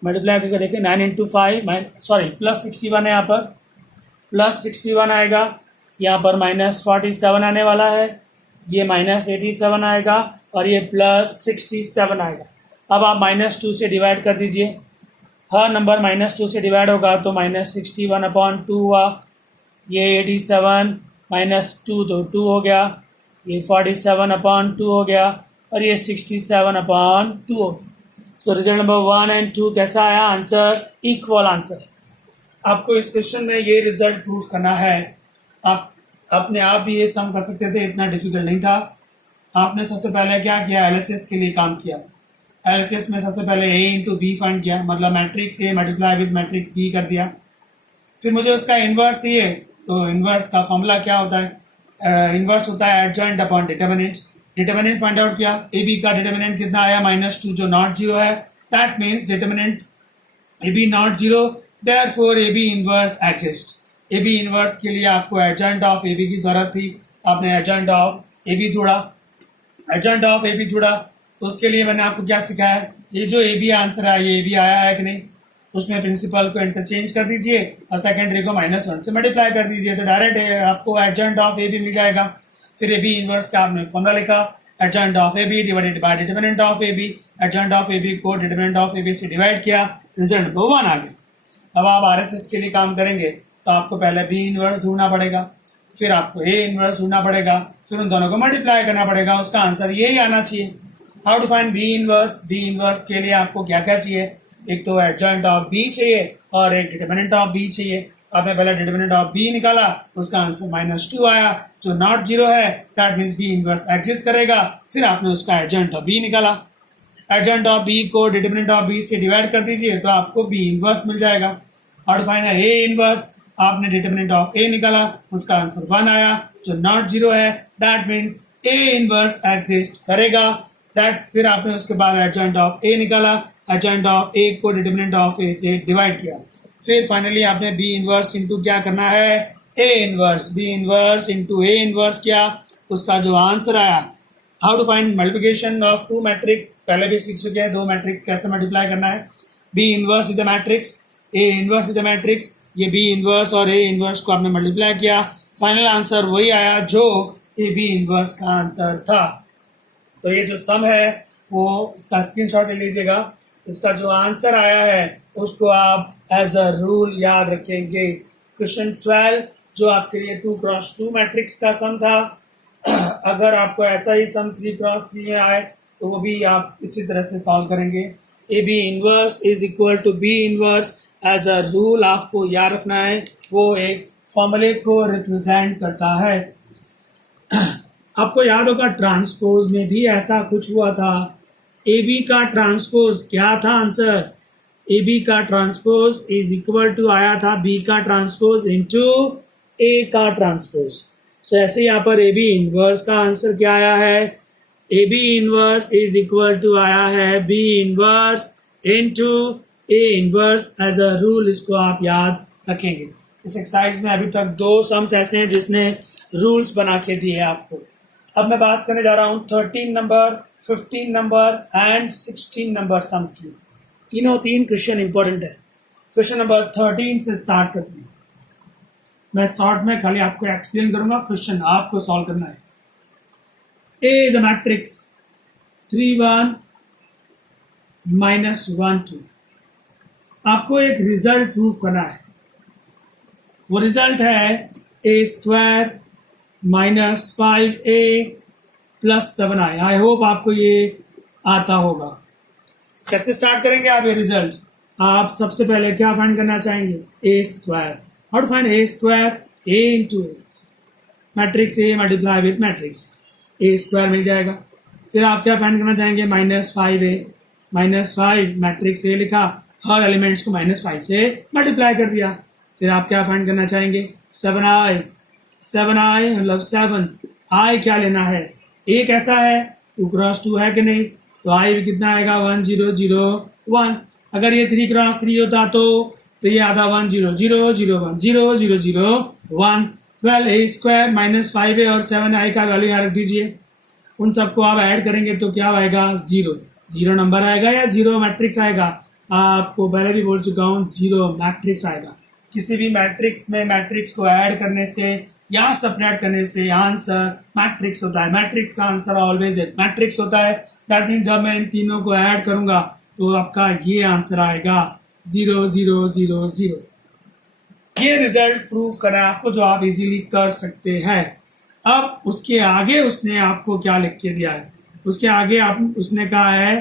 मल्टीप्लाई करके देखें, 9 into 5 +61 है, यहाँ पर +61 आएगा। यहाँ पर -47 आने वाला है, ये -87 आएगा और ये +67 आएगा। अब आप -2 से डिवाइड कर दीजिए। हर नंबर -2 से डिवाइड होगा तो -61/2 हुआ, ये 87 -2 तो 2 हो गया, ये 47/2 हो गया और ये 67/2 हो गया। सो रिजल्ट नंबर 1 एंड 2 कैसा आया? Answer equal answer. आपको इस क्वेश्चन में ये रिजल्ट प्रूफ करना है। आप अपने आप भी ये सम कर सकते थे, इतना डिफिकल्ट नहीं था। आपने सबसे पहले क्या किया? एलएचएस के लिए काम किया। एलएचएस में सबसे पहले ए इंटू बी फाइंड किया, मतलब matrix A multiply with matrix B कर दिया। फिर मुझे उसका इन्वर्स चाहिए, तो इन्वर्स का फॉर्मूला क्या होता है? इन्वर्स होता है adjoint upon determinants. Determinant find out किया, ए बी का डिटर्मिनेंट कितना आया? -2, जो नॉट जीरो है। That means determinant A B not zero, therefore A B inverse exist. A B inverse के लिए आपको एडजॉइंट ऑफ ए बी की जरूरत थी। आपने एडजॉइंट ऑफ ए बी ढूंढा, एडजॉइंट ऑफ ए बी ढूंढा, तो उसके लिए मैंने आपको क्या सिखाया है? ये जो ए बी आंसर है, ये ए बी आया है कि नहीं, उसमें प्रिंसिपल को इंटरचेंज कर दीजिए और सेकेंडरी को -1 से मल्टीप्लाई कर दीजिए, तो डायरेक्ट आपको एडजॉइंट ऑफ ए बी मिल जाएगा। फिर ए बी इनवर्स का आपने फॉर्मूला लिखा, adjoint of A B divided by determinant of A B. Adjoint of A B को डिटर्मिनेंट ऑफ ए बी से डिवाइड किया, रिजल्ट नंबर 1 आ गया। अब आप आरएचएस के लिए काम करेंगे तो आपको पहले बी इनवर्स ढूंढना पड़ेगा, फिर आपको ए इनवर्स ढूंढना पड़ेगा, फिर उन दोनों को मल्टीप्लाई करना पड़ेगा। उसका आंसर यही आना चाहिए। How to find B inverse? B inverse के लिए आपको क्या क्या चाहिए? एक तो एडजॉइंट ऑफ बी चाहिए और एक डिटर्मिनेंट ऑफ बी चाहिए। आपने पहले डिटर्मिनेंट ऑफ बी निकाला, उसका आंसर -2 आया, जो नॉट जीरो है, that means B inverse exist करेगा। फिर आपने उसका एडजॉइंट ऑफ बी निकाला, एडजॉइंट ऑफ बी को डिटर्मिनेंट ऑफ बी से डिवाइड कर दीजिए तो आपको बी इनवर्स मिल जाएगा। How to find A inverse? आपने डिटर्मिनेंट ऑफ ए निकाला, उसका आंसर 1 आया, जो नॉट जीरो है, that means A inverse exist करेगा। दैट फिर आपने उसके बाद एडजॉइंट ऑफ ए निकाला, एडजॉइंट ऑफ ए को डिटर्मिनेंट ऑफ ए से डिवाइड किया। फिर फाइनली आपने बी इनवर्स इंटू क्या करना है? A inverse. B inverse into A inverse किया, उसका जो आंसर आया। How to find multiplication of two matrix? पहले भी सीख चुके हैं, दो मैट्रिक्स कैसे मल्टीप्लाई करना है। B inverse is a matrix, A inverse is a matrix. ये बी इनवर्स और ए इनवर्स को आपने मल्टीप्लाई किया, फाइनल आंसर वही आया जो ए बी इनवर्स का आंसर था। तो ये जो सम है वो इसका स्क्रीनशॉट ले लीजिएगा। इसका जो आंसर आया है उसको आप एज अ रूल याद रखेंगे। क्वेश्चन 12 जो आपके लिए 2x2 मैट्रिक्स का सम था, अगर आपको ऐसा ही सम 3x3 में आए तो वो भी आप इसी तरह से सॉल्व करेंगे। A B inverse is equal to B inverse as a rule आपको याद रखना है, वो एक फॉर्मूले को रिप्रेजेंट करता है। आपको याद होगा ट्रांसपोज में भी ऐसा कुछ हुआ था। ए बी का ट्रांसपोज क्या था आंसर? ए बी का ट्रांसपोज इज इक्वल टू आया था बी का ट्रांसपोज इंटू ए का ट्रांसपोज। सो ऐसे यहाँ पर ए बी इनवर्स का आंसर क्या आया है? A B inverse is equal to आया है B inverse into A inverse as a rule. इसको आप याद रखेंगे। इस एक्सरसाइज में अभी तक 2 सम्स ऐसे हैं जिसने रूल्स बना के दिए आपको। अब मैं बात करने जा रहा हूँ 13 number, 15 number and 16 number sums की। तीनों 3 क्वेश्चन इंपॉर्टेंट है। क्वेश्चन नंबर 13 से स्टार्ट करते हैं। मैं शॉर्ट में खाली आपको एक्सप्लेन करूंगा, क्वेश्चन आपको सॉल्व करना है। ए इज अ मैट्रिक्स 3 1 -1 2। आपको एक रिजल्ट प्रूफ करना है। वो रिजल्ट है a² -5a + 7i। I hope आपको ये आता होगा। कैसे स्टार्ट करेंगे आप ये रिजल्ट? आप सबसे पहले क्या फाइंड करना चाहेंगे? a²। How to find a²? a into matrix A multiply with matrix a² मिल जाएगा। फिर आप क्या फाइंड करना चाहेंगे? -5a। -5 मैट्रिक्स ए लिखा, हर एलिमेंट्स को -5 से मल्टीप्लाई कर दिया। फिर आप क्या फाइंड करना चाहेंगे? 7i। 7i मतलब 7। i क्या लेना है? a कैसा है? 2x2 है कि नहीं? तो i भी कितना आएगा? 1 0 0 1। अगर ये 3x3 होता तो ये आता 1 0 0 0 1 0 0 0 1। वेल a² -5a और 7i का वैल्यू यहाँ रख दीजिए। उन सबको आप ऐड करेंगे तो क्या आएगा? 0। 0 नंबर आएगा या 0 मैट्रिक्स आएगा? आपको पहले भी बोल चुका हूँ, 0 मैट्रिक्स आएगा। किसी भी मैट्रिक्स में मैट्रिक्स को ऐड करने से या सबट्रैक्ट करने से आंसर मैट्रिक्स होता है। मैट्रिक्स का आंसर ऑलवेज एक मैट्रिक्स होता है। दैट मीन्स जब मैं इन तीनों को ऐड करूंगा तो आपका ये आंसर आएगा 0 0 0 0। ये रिजल्ट प्रूव करें आपको, जो आप इजीली कर सकते हैं। अब उसके आगे उसने आपको क्या लिख के दिया है? उसके आगे उसने कहा है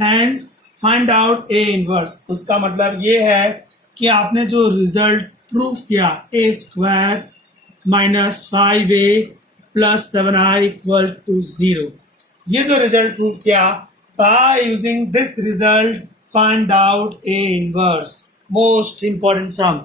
hence find out A inverse. उसका मतलब ये है कि आपने जो रिजल्ट प्रूफ किया A square minus 5a plus 7i equal to 0, ये जो रिजल्ट प्रूफ किया, by using this result find out A inverse. Most important sum,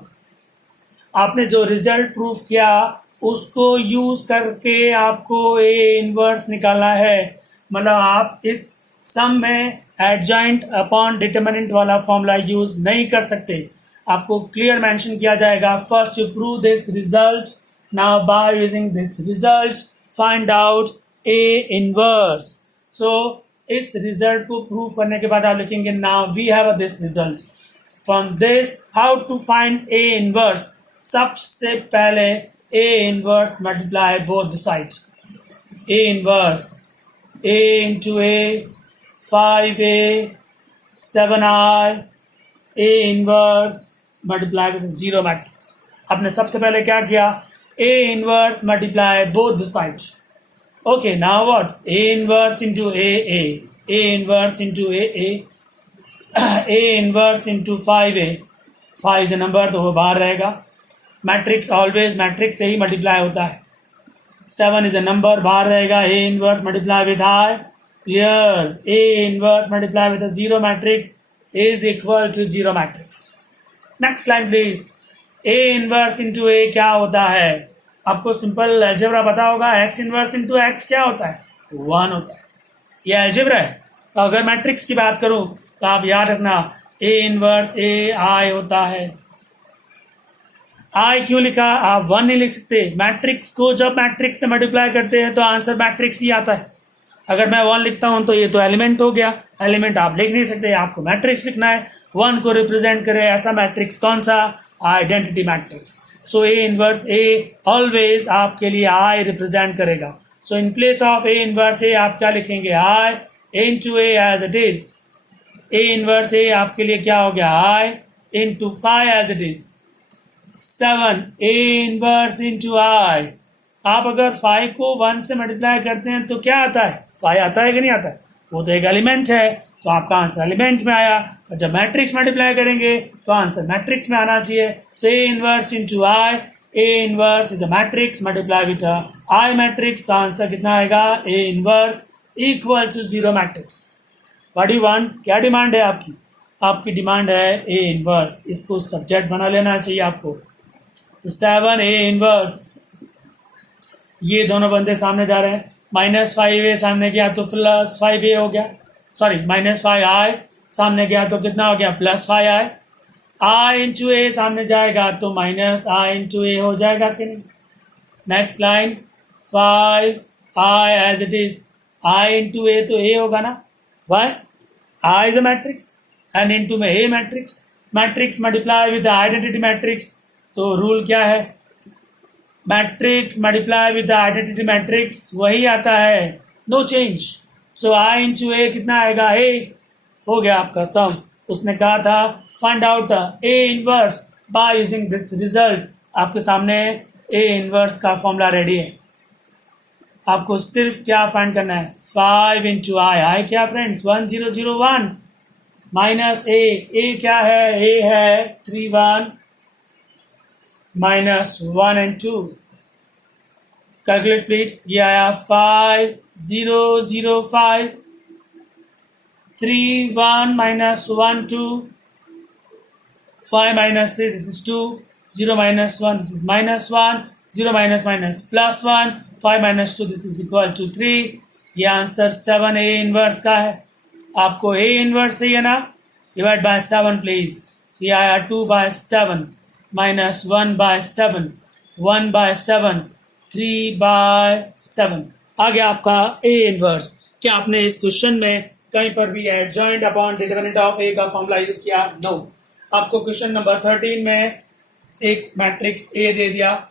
आपने जो रिजल्ट प्रूफ किया उसको यूज करके आपको ए इनवर्स निकालना है। मतलब आप इस सम में एडजॉइंट अपॉन डिटरमिनेंट वाला फॉर्मूला यूज नहीं कर सकते। आपको क्लियर मेंशन किया जाएगा, first you prove this result, now by using this result find out A inverse. So इस रिजल्ट को प्रूव करने के बाद आप लिखेंगे now we have this result, from this how to find A inverse. सबसे पहले A inverse multiply both the sides, A inverse a into a 5a 7i a inverse multiply with zero matrix। आपने सबसे पहले क्या किया, a inverse multiply both the sides। okay, now what, a inverse into a inverse into a inverse into 5a, 5 is a number तो वो बाहर रहेगा। Matrix always matrix से ही मल्टीप्लाई होता है। 7 is a number, बाहर रहेगा। a inverse multiply with I, clear, a inverse multiply with a zero matrix is equal to zero matrix। next line please, a inverse into a क्या होता है, आपको simple algebra पता होगा। x inverse into x क्या होता है, 1 होता है। ये अलजेब्रा है। तो अगर मैट्रिक्स की बात करूं तो आप याद रखना a inverse a I होता है। आई क्यों लिखा, आप 1 नहीं लिख सकते। मैट्रिक्स को जब मैट्रिक्स से मल्टीप्लाई करते हैं तो आंसर मैट्रिक्स ही आता है। अगर मैं 1 लिखता हूं तो ये तो एलिमेंट हो गया, एलिमेंट आप लिख नहीं सकते, आपको मैट्रिक्स लिखना है। 1 को रिप्रेजेंट करे ऐसा मैट्रिक्स कौन सा, identity matrix. So A inverse A always आपके लिए आई रिप्रेजेंट करेगा। So in place of A inverse A आप क्या लिखेंगे, I into A as it is. A inverse A आपके लिए क्या हो गया, I into 5 as it is. 7 a inverse into I. आप अगर 5 को 1 से मल्टीप्लाई करते हैं तो क्या आता है, 5 आता है कि नहीं आता है, वो तो एक एलिमेंट है, तो आपका आंसर एलिमेंट में आया। और जब मैट्रिक्स मल्टीप्लाई करेंगे तो आंसर मैट्रिक्स में आना चाहिए। So a inverse into I, a inverse is a matrix multiply with I matrix, तो आंसर कितना आएगा, a inverse equal to 0 matrix. What you want, क्या डिमांड है आपकी, आपकी डिमांड है ए इनवर्स, इसको सब्जेक्ट बना लेना चाहिए आपको। तो 7 ए इनवर्स, ये दोनों बंदे सामने जा रहे हैं, -5a सामने गया तो +5a हो गया, सॉरी -5i सामने गया तो कितना हो गया, +5i। i इंटू ए सामने जाएगा तो -i इंटू ए हो जाएगा कि नहीं। Next line 5i as it is, i into A तो a होगा ना, why, i is a matrix and into में a matrix, matrix multiply with identity matrix. तो रूल क्या है, matrix multiply with identity matrix वही आता है, no change. So i into A कितना आएगा, a हो गया आपका सम। उसने कहा था find out a inverse by using this result. आपके सामने a इनवर्स का फॉर्मूला रेडी है, आपको सिर्फ क्या फाइंड करना है, 5 इंटू आई क्या फ्रेंड्स, 1001 माइनस ए क्या है, ए है 31 माइनस 1 and 2। कैलकुलेट प्लीज, ये आया 5005 31 minus 1 2, 5 minus 3 this is 2, 0 minus 1 this is -1, 0 minus +1, 5 minus 2 this is equal to 3। ये आंसर 7 ए इनवर्स का है। आपको ए इनवर्स चाहिए ना, डिवाइड बाय 7 प्लीज। ये आया 2/7 माइनस 1/7, 1/7, 3/7 आ गया आपका ए इनवर्स। क्या आपने इस क्वेश्चन में कहीं पर भी एडजॉइंट अपॉन डिटरमिनेंट ऑफ ए का फॉर्मूला यूज किया, नो। आपको क्वेश्चन नंबर 13 में एक मैट्रिक्स ए दे दिया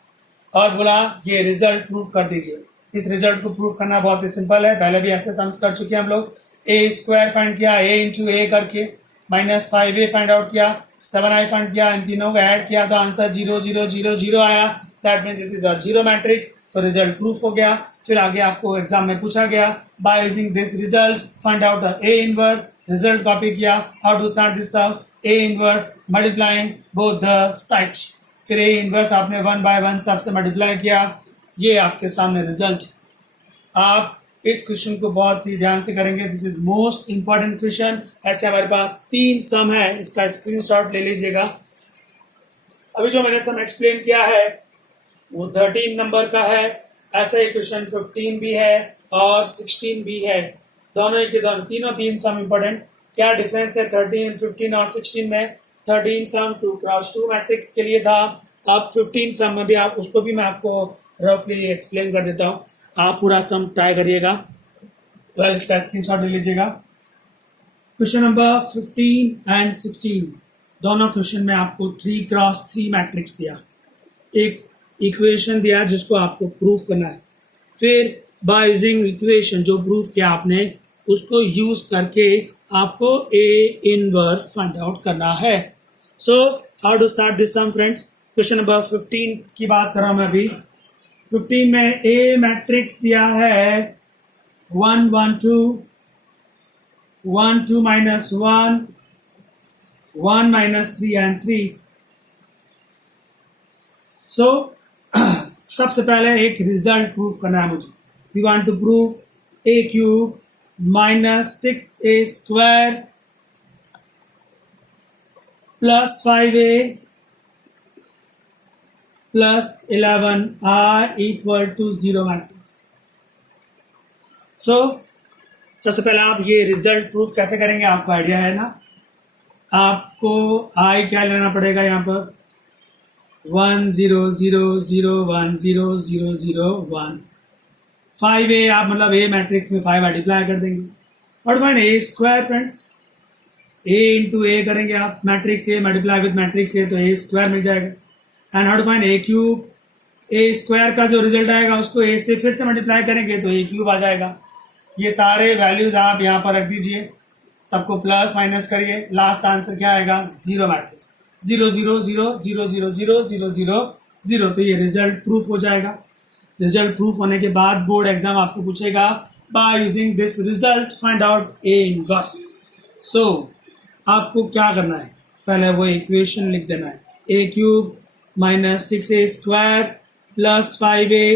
और बोला ये रिजल्ट प्रूफ कर दीजिए। इस रिजल्ट को प्रूफ करना बहुत ही सिंपल है, पहले भी ऐसे सम्स कर चुके हैं हम लोग। ए स्क्वायर फाइंड किया, ए इंटू ए करके, -5a फाइंड आउट किया, 7i फाइंड किया, इन तीनों को ऐड किया तो आंसर 0 0 0 0 आया। That means this is our zero matrix. तो रिजल्ट प्रूफ हो गया। फिर आगे आपको एग्जाम में पूछा गया by using this result find out A inverse, result copy किया, how to start this sum, A inverse multiplying both the sides. फिर ए इनवर्स आपने 1 by 1 सबसे मल्टीप्लाई किया, ये आपके सामने रिजल्ट। आप इस क्वेश्चन को बहुत ही ध्यान से करेंगे, this is most important question. ऐसे हमारे पास 3 सम है, इसका स्क्रीनशॉट ले लीजिएगा। अभी जो मैंने सम एक्सप्लेन किया है वो 13 नंबर का है, ऐसा ही क्वेश्चन 15 भी है और 16 भी है, दोनों ही के दोनों तीनों 3 सम इंपॉर्टेंट। क्या डिफरेंस है 13, 15 और 16 में? 13 सम 2x2 मैट्रिक्स के लिए था, अब 15 सम में भी आप उसको भी मैं आपको रफली एक्सप्लेन कर देता हूँ, आप पूरा सम ट्राई करिएगा। वेल, इसका स्क्रीनशॉट ले लीजिएगा। क्वेश्चन नंबर 15 एंड 16 दोनों क्वेश्चन में आपको 3x3 मैट्रिक्स दिया, एक इक्वेशन दिया जिसको आपको प्रूफ करना है। फिर बाय यूजिंग इक्वेशन जो प्रूफ किया आपने, उसको यूज करके आपको ए इनवर्स फाइंड आउट करना है। So how to start this some friends? Question number 15 की बात कर रहा हूं मैं अभी। 15 में ए मैट्रिक्स दिया है 1 1 2 1 2 minus 1 1 minus 3 and 3। सो सबसे पहले एक रिजल्ट प्रूफ करना है मुझे। We want to prove A cube minus 6a square plus 5a plus 11i equal to 0 matrix. So सबसे पहले आप ये रिजल्ट प्रूफ कैसे करेंगे आपको आइडिया है ना। आपको i क्या लेना पड़ेगा, यहाँ पर 1 0 0 0 1 0 0 0 1। 5a आप मतलब a मैट्रिक्स में 5 मल्टीप्लाई कर देंगे और find A square friends. a into A करेंगे आप, matrix A multiply with matrix A, तो ए स्क्वायर मिल जाएगा। And how to find A cube, A square का जो रिजल्ट आएगा उसको ए से फिर से मल्टीप्लाई करेंगे तो ए क्यूब आ जाएगा। ये सारे वैल्यूज आप यहाँ पर रख दीजिए, सबको प्लस माइनस करिए, लास्ट आंसर क्या आएगा 0 मैट्रिक्स, 0 0 0 0 0 0 0 0 0। तो ये रिजल्ट प्रूफ हो जाएगा। रिजल्ट प्रूफ होने के बाद बोर्ड एग्जाम आपसे पूछेगा by using this result find out A inverse. So आपको क्या करना है, पहले वो इक्वेशन लिख देना है, A cube minus 6a square plus 5a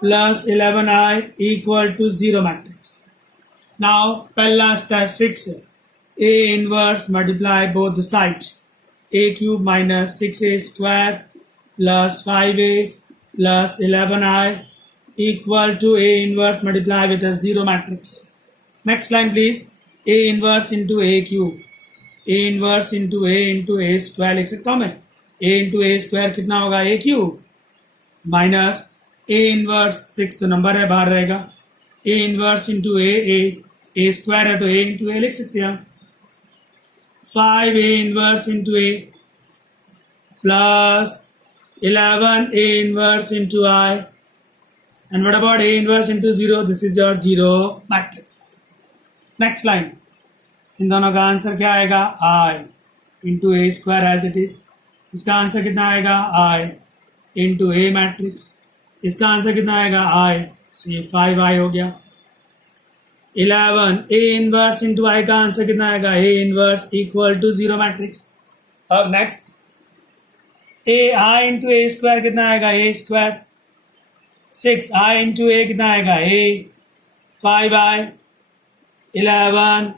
plus 11i equal to 0 matrix. Now पहला स्टेप फिक्स है, A inverse multiply both the sides, a cube minus 6a square plus 5a plus 11i equal to a inverse multiply with a 0 matrix. Next line please, a inverse into a cube, a inverse into a square लिख सकता हूँ मैं, a into a square कितना होगा a cube minus a inverse 6 तो number है बाहर रहेगा, a inverse into a square है तो a into a लिख सकते हैं हम, 5a inverse into a plus 11a inverse into I, and what about a inverse into 0? This is your 0 matrix. Next line, इन दोनों का आंसर क्या आएगा I into a square as it is। इसका answer कितना आएगा I into a मैट्रिक्स। इसका answer कितना आएगा I, so ये 5i हो गया। 11 a इनवर्स इंटू आई का आंसर कितना आएगा a inverse equal to 0 matrix. अब next a i into a square कितना आएगा a square, 6i into a कितना आएगा a, 5i 11।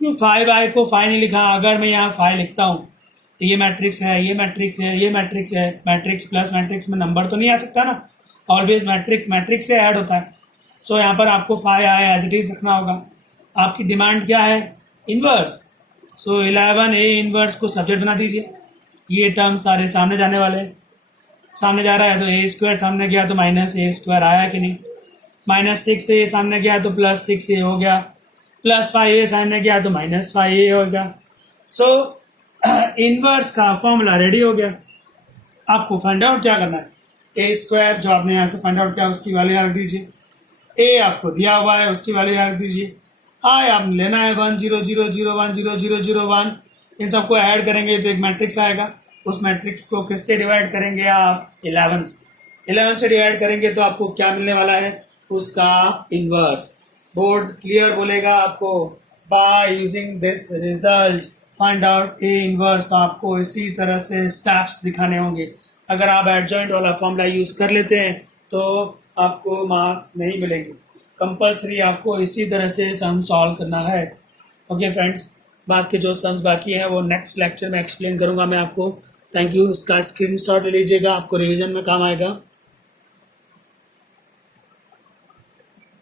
क्यों 5i को 5 नहीं लिखा, अगर मैं यहाँ 5 लिखता हूँ तो ये मैट्रिक्स है, ये मैट्रिक्स है, ये मैट्रिक्स है, मैट्रिक्स प्लस मैट्रिक्स में नंबर तो नहीं आ सकता ना, ऑलवेज मैट्रिक्स मैट्रिक्स से ऐड होता है। सो यहाँ पर आपको 5i एज इट इज रखना होगा। आपकी डिमांड क्या है इनवर्स, सो 11 ए इनवर्स को सब्जेक्ट बना दीजिए, ये टर्म सारे सामने जाने वाले हैं, सामने जा रहा है तो ए स्क्वायर सामने गया तो माइनस ए स्क्वायर आया कि नहीं, माइनस 6a सामने गया तो प्लस 6a हो गया, प्लस 5a सामने गया तो माइनस 5a हो गया। सो इनवर्स का फॉर्मूला रेडी हो गया। आपको फाइंड आउट क्या करना है, ए स्क्वायर जो आपने यहाँ से फाइंड आउट किया उसकी वैल्यू यहाँ रख दीजिए, ए आपको दिया हुआ है उसकी वैल्यू यहाँ रख दीजिए, आई आपने लेना है 1 0 0 0 1 0 0 0 1। इन सबको ऐड करेंगे तो एक मैट्रिक्स आएगा, उस मैट्रिक्स को किससे डिवाइड करेंगे आप 11 से, 11 से डिवाइड करेंगे तो आपको क्या मिलने वाला है, उसका इनवर्स। बोर्ड क्लियर बोलेगा आपको bye using this result find out A inverse. तो आपको इसी तरह से स्टेप्स दिखाने होंगे। अगर आप एडजॉइंट वाला फॉर्मूला यूज कर लेते हैं तो आपको मार्क्स नहीं मिलेंगे। कंपल्सरी आपको इसी तरह से सम सॉल्व करना है। ओके फ्रेंड्स, बाकी जो सम्स बाकी हैं वो नेक्स्ट लेक्चर में एक्सप्लेन करूंगा मैं आपको। Thank you. इसका स्क्रीनशॉट ले लीजिएगा, आपको रिवीजन में काम आएगा।